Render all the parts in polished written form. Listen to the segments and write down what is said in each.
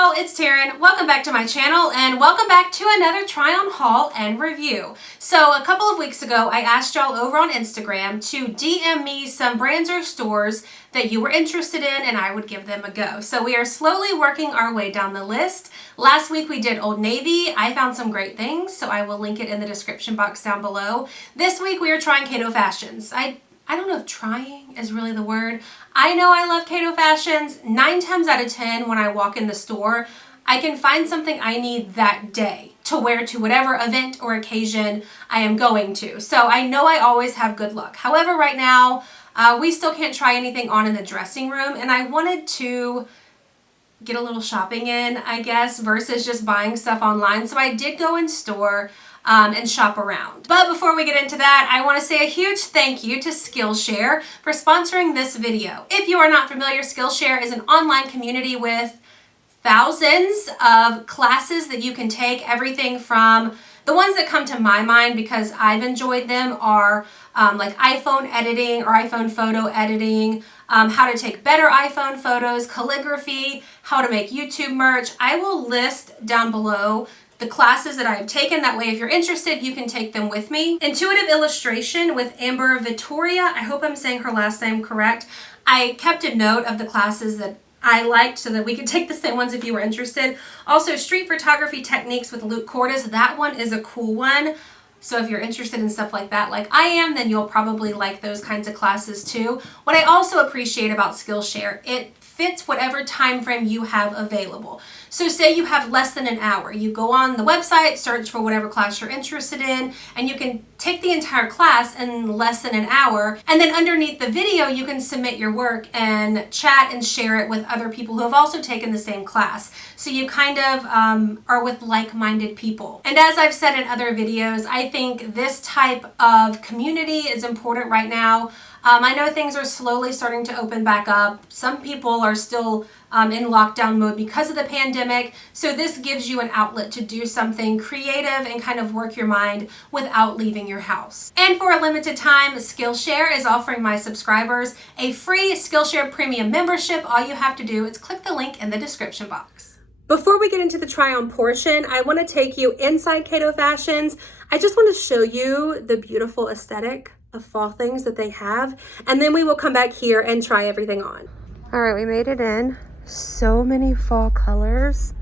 y'all, it's Taren. Welcome back to my channel and welcome back to another try on haul and review. So a couple of weeks ago, I asked y'all over on Instagram to DM me some brands or stores that you were interested in and I would give them a go. So we are slowly working our way down the list. Last week we did Old Navy. I found some great things, so I will link it in the description box down below. This week we are trying CATO Fashions. I don't know if trying is really the word. I know I love CATO Fashions. 9 times out of 10 when I walk in the store, I can find something I need that day to wear to whatever event or occasion I am going to. So I know I always have good luck. However, right now, we still can't try anything on in the dressing room, and I wanted to get a little shopping in, I guess, versus just buying stuff online. So I did go in store and shop around. But before we get into that, I want to say a huge thank you to Skillshare for sponsoring this video. If you are not familiar, Skillshare is an online community with thousands of classes that you can take. Everything from the ones that come to my mind because I've enjoyed them are like iPhone editing or iPhone photo editing, how to take better iPhone photos, calligraphy, how to make YouTube merch. I will list down below the classes that I've taken. That way, if you're interested, you can take them with me. Intuitive illustration with Vittoria. I hope I'm saying her last name correct. I kept a note of the classes that I liked so that we could take the same ones if you were interested. Also, street photography techniques with Kordas. That one is a cool one. So if you're interested in stuff like that, like I am, then you'll probably like those kinds of classes too. What I also appreciate about Skillshare, it fits whatever time frame you have available. So say you have less than an hour. You go on the website, search for whatever class you're interested in, and you can take the entire class in less than an hour. And then underneath the video, you can submit your work and chat and share it with other people who have also taken the same class. So you kind of are with like-minded people. And as I've said in other videos, I think this type of community is important right now. I know things are slowly starting to open back up. Some people are still in lockdown mode because of the pandemic. So this gives you an outlet to do something creative and kind of work your mind without leaving your house. And for a limited time, Skillshare is offering my subscribers a free Skillshare Premium membership. All you have to do is click the link in the description box. Before we get into the try on portion, I want to take you inside CATO Fashions. I just want to show you the beautiful aesthetic of fall things that they have, and then we will come back here and try everything on. All right, we made it in. So many fall colors.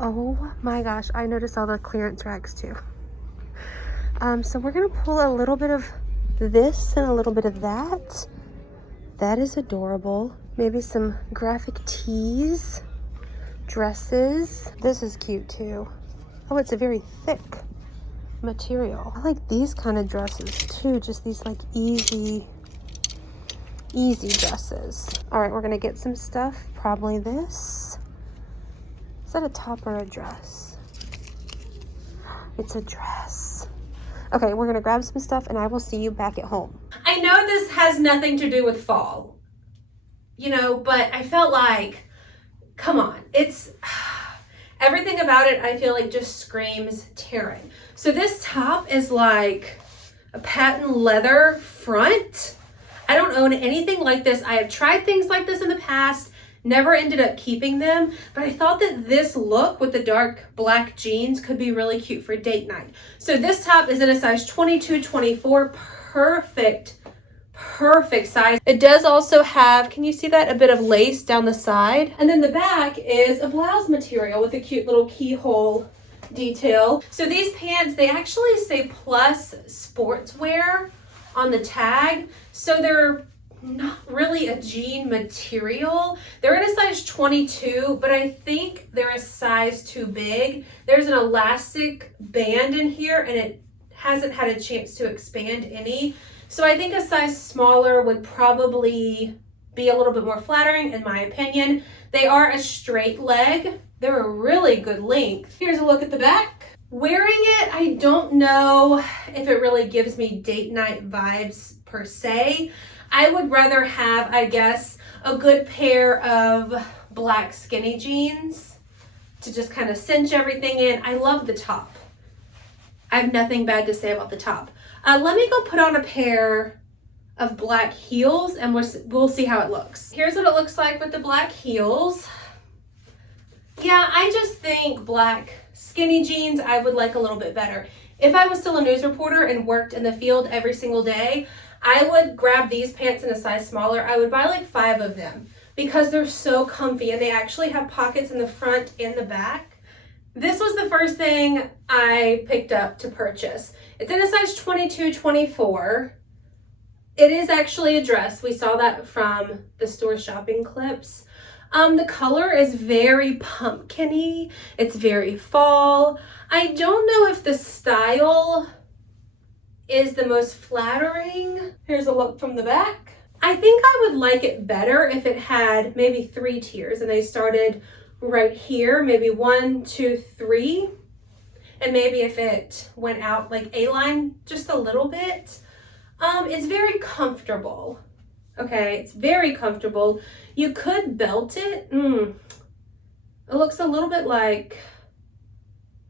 Oh my gosh, I noticed all the clearance racks too. So we're gonna pull a little bit of this and a little bit of that. That is adorable. Maybe some graphic tees, dresses. This is cute too. Oh, it's a very thick material. I like these kind of dresses too, just these like easy dresses. All right, we're gonna get some stuff, probably this. Is that a top or a dress? It's a dress. Okay, we're gonna grab some stuff and I will see you back at home. I know this has nothing to do with fall, you know, but I felt like, come on, it's everything about it, I feel like just screams Taren. So this top is like a patent leather front. I don't own anything like this. I have tried things like this in the past, never ended up keeping them, but I thought that this look with the dark black jeans could be really cute for date night. So this top is in a size 22, 24, perfect size. It does also have, can you see that? A bit of lace down the side. And then the back is a blouse material with a cute little keyhole detail. So these pants, they actually say plus sportswear on the tag. So they're not really a jean material. They're in a size 22, but I think they're a size too big. There's an elastic band in here and it hasn't had a chance to expand any. So I think a size smaller would probably be a little bit more flattering in my opinion. They are a straight leg. They're a really good length. Here's a look at the back. Wearing it, I don't know if it really gives me date night vibes per se. I would rather have, I guess, a good pair of black skinny jeans to just kind of cinch everything in. I love the top. I have nothing bad to say about the top. Let me go put on a pair of black heels and we'll see how it looks. Here's what it looks like with the black heels. yeah, I just think black skinny jeans I would like a little bit better. If I was still a news reporter and worked in the field every single day, I would grab these pants in a size smaller. I would buy like 5 of them because they're so comfy and they actually have pockets in the front and the back. This was the first thing I picked up to purchase. It's in a size 22-24. It is actually a dress. We saw that from the store shopping clips. The color is very pumpkin-y. It's very fall. I don't know if the style is the most flattering. Here's a look from the back. I think I would like it better if it had maybe 3 tiers and they started right here, maybe 1, 2, 3. And maybe if it went out like A-line just a little bit. It's very comfortable. Okay, it's very comfortable. You could belt it. It looks a little bit like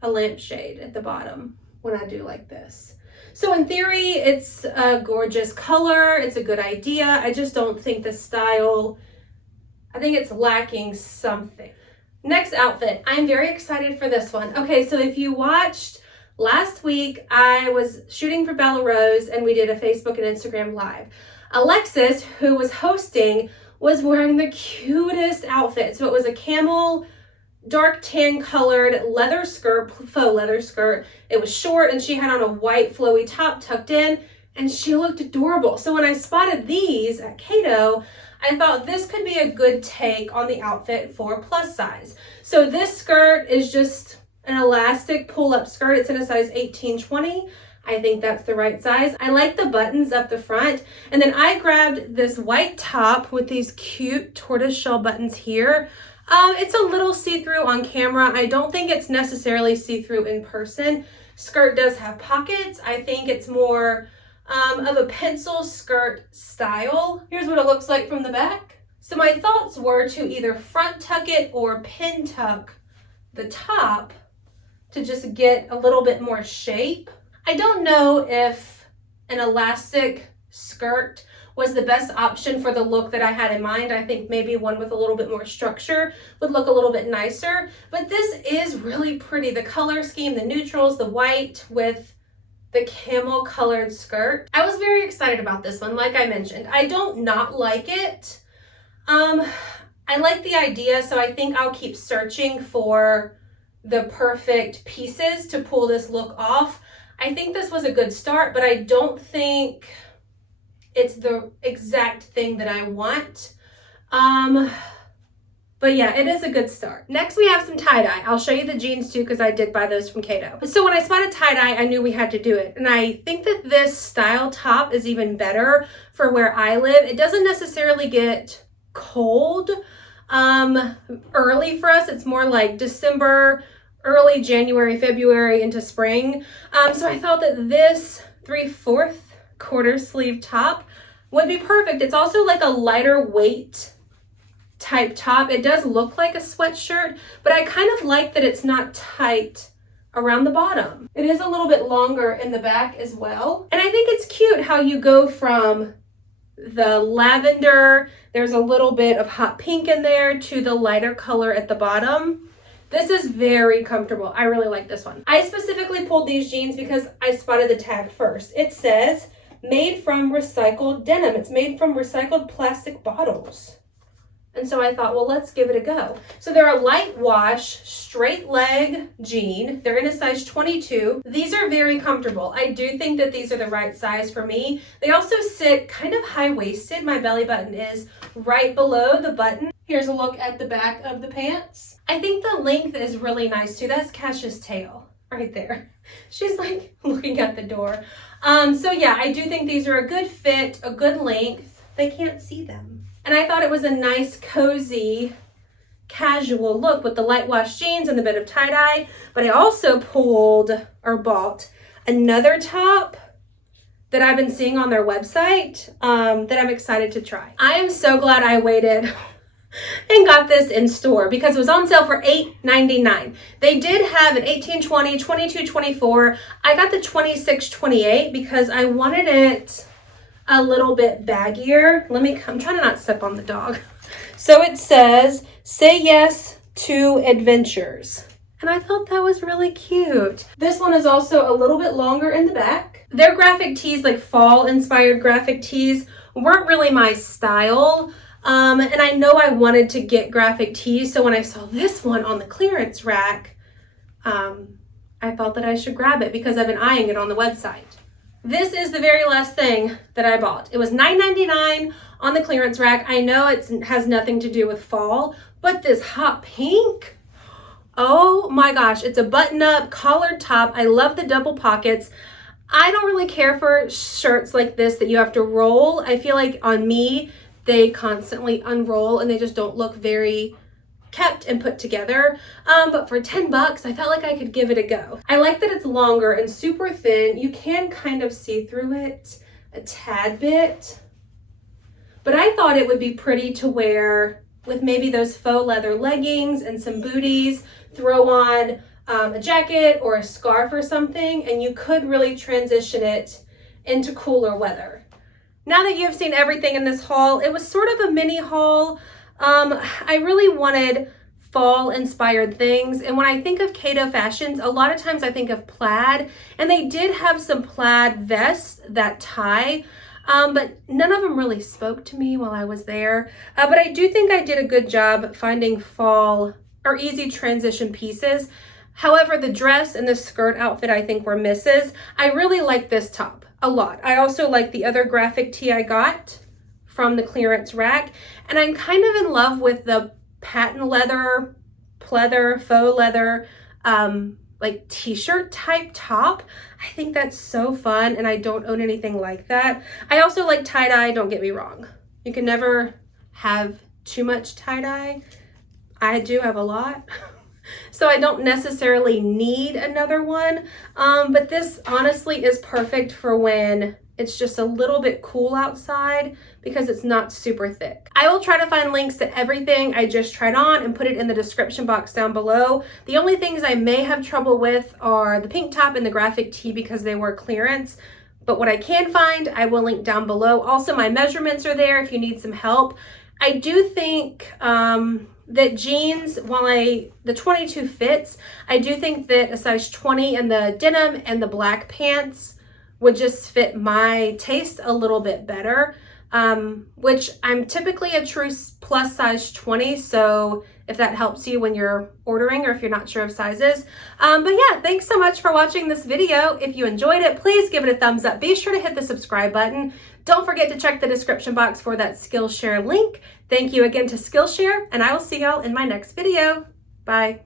a lampshade at the bottom when I do like this. So in theory, it's a gorgeous color. It's a good idea. I just don't think the style, I think it's lacking something. Next outfit. I'm very excited for this one. Okay, so if you watched last week, I was shooting for Bella Rose and we did a Facebook and Instagram live. Alexis, who was hosting, was wearing the cutest outfit. So it was a camel, dark tan colored leather skirt, faux leather skirt. It was short and she had on a white flowy top tucked in and she looked adorable. So when I spotted these at CATO, I thought this could be a good take on the outfit for plus size. So this skirt is just an elastic pull-up skirt. It's in a size 18-20. I think that's the right size. I like the buttons up the front. And then I grabbed this white top with these cute tortoiseshell buttons here. It's a little see-through on camera. I don't think it's necessarily see-through in person. Skirt does have pockets. I think it's more of a pencil skirt style. Here's what it looks like from the back. So my thoughts were to either front tuck it or pin tuck the top to just get a little bit more shape. I don't know if an elastic skirt was the best option for the look that I had in mind. I think maybe one with a little bit more structure would look a little bit nicer, but this is really pretty. The color scheme, the neutrals, the white with the camel colored skirt. I was very excited about this one, like I mentioned. I don't not like it. I like the idea, so I think I'll keep searching for the perfect pieces to pull this look off. I think this was a good start, but I don't think it's the exact thing that I want. But yeah, it is a good start. Next, we have some tie-dye. I'll show you the jeans too, because I did buy those from CATO. So when I spotted tie-dye, I knew we had to do it. And I think that this style top is even better for where I live. It doesn't necessarily get cold early for us. It's more like December, early January, February into spring. So I thought that this 3/4 quarter sleeve top would be perfect. It's also like a lighter weight type top. It does look like a sweatshirt, but I kind of like that it's not tight around the bottom. It is a little bit longer in the back as well. And I think it's cute how you go from the lavender, there's a little bit of hot pink in there, to the lighter color at the bottom. This is very comfortable. I really like this one. I specifically pulled these jeans because I spotted the tag first. It says made from recycled denim. It's made from recycled plastic bottles. And so I thought, well, let's give it a go. So they're a light wash, straight leg jean. They're in a size 22. These are very comfortable. I do think that these are the right size for me. They also sit kind of high-waisted. My belly button is right below the button. Here's a look at the back of the pants. I think the length is really nice too. That's Cash's tail right there. She's like looking at the door. So yeah, I do think these are a good fit, a good length. They can't see them. And I thought it was a nice, cozy, casual look with the light wash jeans and the bit of tie-dye. But I also pulled or bought another top that I've been seeing on their website that I'm excited to try. I am so glad I waited and got this in store because it was on sale for $8.99. They did have an 18-20, 22-24. I got the 26-28 because I wanted it a little bit baggier. I'm trying to not step on the dog. So it says, say yes to adventures. And I thought that was really cute. This one is also a little bit longer in the back. Their graphic tees, like fall inspired graphic tees, weren't really my style. And I know I wanted to get graphic tees, so when I saw this one on the clearance rack, I thought that I should grab it because I've been eyeing it on the website. This is the very last thing that I bought. It was $9.99 on the clearance rack. I know it has nothing to do with fall, but this hot pink, oh my gosh, it's a button-up collared top. I love the double pockets. I don't really care for shirts like this that you have to roll. I feel like on me, they constantly unroll and they just don't look very kept and put together. But for 10 bucks, I felt like I could give it a go. I like that it's longer and super thin. You can kind of see through it a tad bit, but I thought it would be pretty to wear with maybe those faux leather leggings and some booties, throw on a jacket or a scarf or something, and you could really transition it into cooler weather. Now that you've seen everything in this haul, it was sort of a mini haul. I really wanted fall inspired things, and when I think of CATO fashions, a lot of times I think of plaid, and they did have some plaid vests that tie, but none of them really spoke to me while I was there. But I do think I did a good job finding fall or easy transition pieces. However, the dress and the skirt outfit I think were misses. I really like this top a lot. I also like the other graphic tee I got from the clearance rack, and I'm kind of in love with the patent leather, pleather, faux leather, like t-shirt type top. I think that's so fun, and I don't own anything like that. I also like tie-dye, don't get me wrong. You can never have too much tie-dye. I do have a lot. So I don't necessarily need another one, but this honestly is perfect for when it's just a little bit cool outside because it's not super thick. I will try to find links to everything I just tried on and put it in the description box down below. The only things I may have trouble with are the pink top and the graphic tee because they were clearance, but what I can find, I will link down below. Also, my measurements are there if you need some help. I do think that jeans, while the 22 fits, I do think that a size 20 in the denim and the black pants would just fit my taste a little bit better, which I'm typically a true plus size 20, so if that helps you when you're ordering or if you're not sure of sizes. But yeah, thanks so much for watching this video. If you enjoyed it, please give it a thumbs up. Be sure to hit the subscribe button. Don't forget to check the description box for that Skillshare link. Thank you again to Skillshare, and I will see y'all in my next video. Bye.